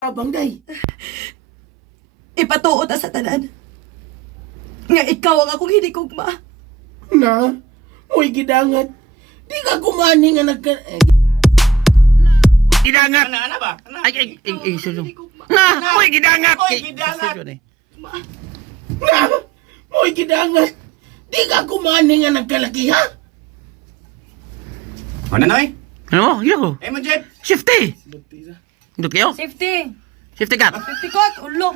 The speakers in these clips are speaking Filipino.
Abang day. Ipatuot ta sa tanan. Nga ikaw ang akong hinikugma. Na, mo'y gidangat. Di ka kumani nga nagka... Gidangat. Ana ba? Ay, suso. Na, uy, gidangat. Uy, gidangat. Na, mo'y gidangat. Di ka kumani nga nagkalakiha. Ano na eh? Ano? Yo. Eh, Majid. Shifty. Duk kayo? Safety. Shifty kat. Safety kot. Ulo.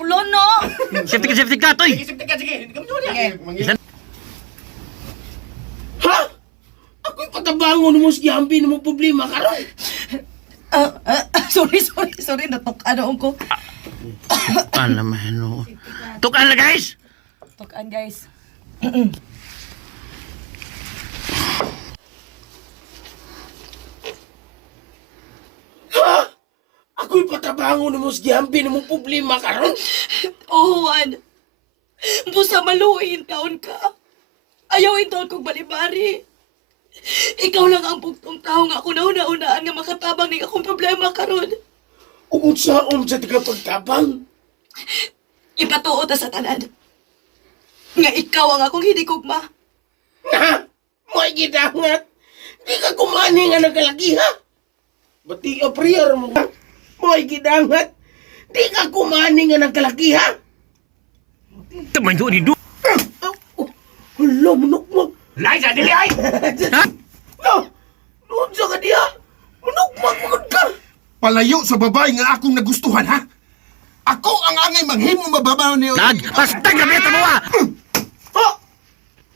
Ulo no. Shifty kat, oy. Isip ka, sige. Hindi ka matuloy. Sige. Ha? Ako'y patabangon mo si Yampi na mong problema karon. Sorry. Natok-ano ko. Alam mo, ano. Tukan na, guys. Tokan guys. Ha? Ako'y patabangon mo si Yampi na mong problema karon. Oh, Juan. Busa maluin taon ka. Ayaw taon kong balibari. Ikaw lang ang bugtong tao nga ako nauna-unaan nga makatabang ni akong problema karon. Ugod sa sa tagapagtabang. Ipatuot ta sa tanan. Nga ikaw ang akong hinikugma. Na, mo'y gidangat. Di ka kumani nga nagkalakiha. Bati a prayer mo. Mo'y gidangat. Di ka kumani nga nagkalakiha. Teman ko ni Du. Hala, manukmag. Liza, dili ay! Ha? No, noon sa ka diya. Manukmag magod ka. Palayo sa babae nga akong nagustuhan, ha? Ako ang angay manghimo mababaw niyo. Nag, basta gabi ito mo, ha? Ha?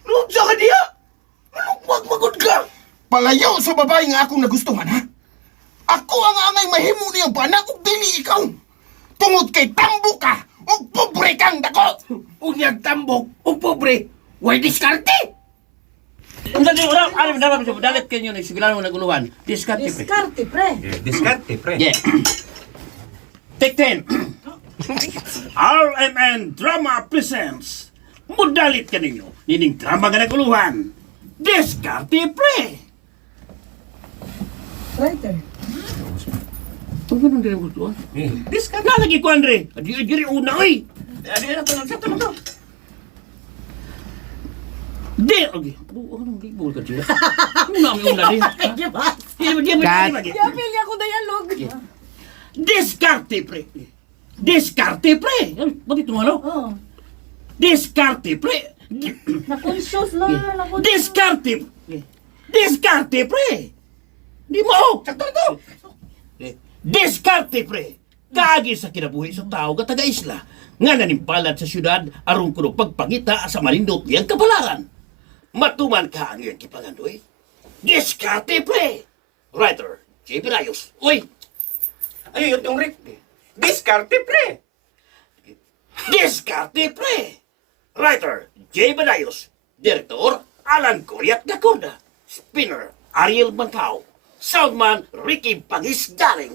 Noon sa ka diya. Manukmag magod ka. Palayo sa babae nga akong nagustuhan, ha? Ako ang angay mahimo niyo bana ug dili ikaw. Tungod kay tambo ka ug pobre kang dako. Unyag tambok o pobre. Way diskarte. Unsa di orang alam dapat sa dalit kanyo ni sigilan mo naguluhan. Diskarte pre. Diskarte, pre. Diskarte pre. Yeah. Take 10. RMN Drama presents. Mudalit ka ninyo. Nining drama nga naguluhan. Diskarte pre. Writer. Ito ganun din ang gusto. Diskarte. Nalagi ko, Andre. Adi una, oy. Adi na ito. Sa ito. Di! Okay. Anong gigol ka dyan? Ano namin una din? Kat. Yapil ako dialog. Diskarte, pre! Diskarte, pre! Ba't ito ano? Oh. Diskarte, pre! Nakonscious lang. Diskarte! Diskarte, pre! Di mo! Sakto ito! Diskarte, pre! Kaagi sa kinabuhi sa tao ka taga-isla nga nanimpalad sa syudad aron kuno pagpangita sa malindot niyang kabalaran. Matuman ka ang iyong kipangandoy. Diskarte, pre! Writer, J.P. Rayos. Uy! Ay, yung Rick. Diskarte, pre! Diskarte, pre! Writer, J.P. Rayos. Direktor, Alan Coriat Gacorda. Spinner, Ariel Mancao. Soundman, Ricky Pangis Daring.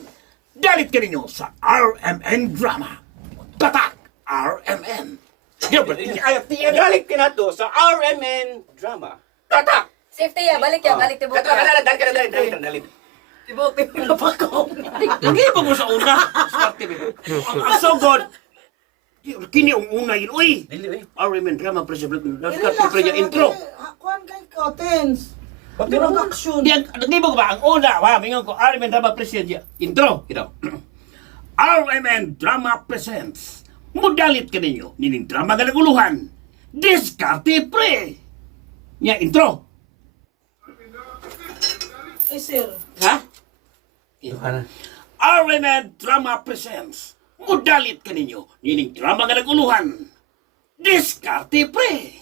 Dalit ka ninyo sa RMN Drama. Tatak, RMN. Galit ka na to sa RMN Drama. Tatak! Safety ya, balik ya, balik tibok. Dalit. Tibok, napakaw. Lagi ba mo sa una? Diskarte, pre. Ang so good. Kini ang una yun. Uy! RMN Drama, President. Diskarte, pre, yung intro. Kuan kay Kotens. Durang action. Di ba ba ang una? Mingon ko, RMN Drama Presents. Intro. Ito. RMN Drama Presents. Mudalit ka ninyo. Nining drama nga naguluhan. Diskarte, pre. Nya, intro. Eh, sir. Ha? RMN Drama Presents. Mudalit ka ninyo. Nining drama nga naguluhan. Diskarte, pre.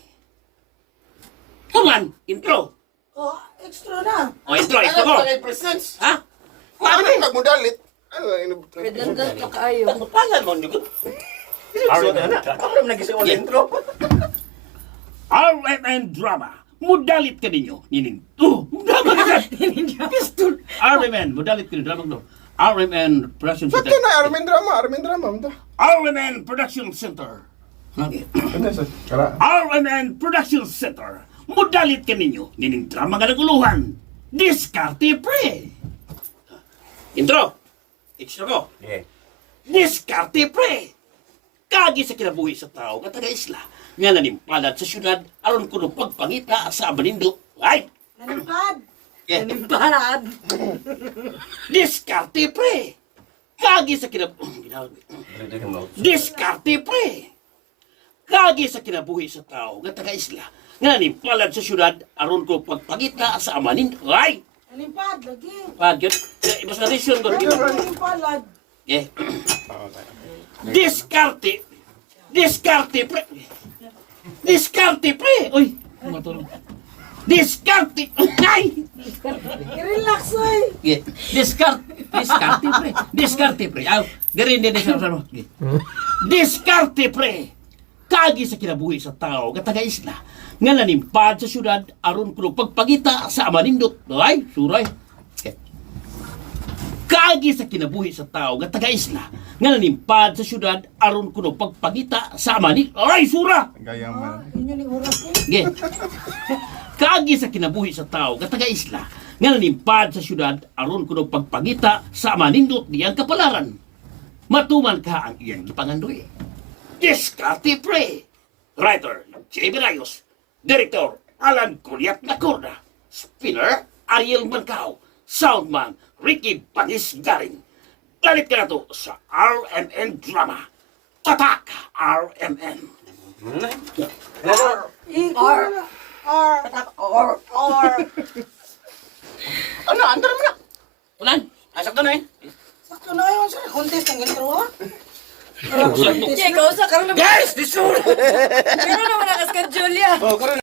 Come on, intro. Oh, extra na. O, intro ko. presents. Ha? Ano yung nagmudalit? Ano yung Redundant na kaayo. Tangan mo, nyo. RMN Drama. Mudalit ka ninyo. Nining. Drama ka. Pistol. RMN. Mudalit ka ninyo. Drama ko. RMN Production Ba't Center. na Armin Drama? Armin Drama. RMN Production Center. Lagi. RMN Production Center. Mudalit ka ninyo. Nining drama nga naguluhan. Diskarte, pre. Intro. Intro ko. Yeah. Diskarte, pre! Kagi sa kinabuhi sa tao nga taga-isla. Nga nanimpalad sa syudad aron kuno pagpangita sa Abanindo. Ay! Nanimpad. Yeah. Parad. Diskarte, pre! Kagi sa Diskarte, pre! Kagi sa kinabuhi sa tao nga taga-isla. Nga nanimpalad sa syudad aron kuno pagpangita sa Abanindo. Ay! Nanimpad, lagi. Pagyot. Ibas na resyon ko. Nanimpalad. Yeah. Diskarte! Diskarte, pre! Diskarte, pre! Uy! Matulog. Diskarte! Ay! I-relax, oy. Yeah. Diskarte, pre! Diskarte, pre! Aw, garin din sa mo. Diskarte, pre! Kagi sa kinabuhi sa tao nga taga-isla nga nanimpad sa syudad aron kuno pagpagita sa Amanindot. Ay, suray. Kagi sa kinabuhi sa tao nga taga-isla nga nanimpad sa syudad aron kuno pagpagita sa Amanindot. Ay, sura! Inyo ni oras ko. Ge. Kagi sa kinabuhi sa tao nga taga-isla nga nanimpad sa syudad aron kuno pagpangita sa Amanindot diyang kapalaran. Matuman ka ang iyang gipangandoy. Diskarte, pre! Writer, J.B. Rayos. Director, Alan Culiat Lacorda. Spinner, Ariel Mancao. Soundman, Ricky Panis Garing. Lalit ka na to sa RMN Drama. Tatak, RMN. R. Ano, andar mo na. Ulan? Sakto na eh. Sakto na yun sa contest ng intro, ha? Ikaw sa karon na. Guys, this one! Pero naman nakaschedule ya. Oh, karon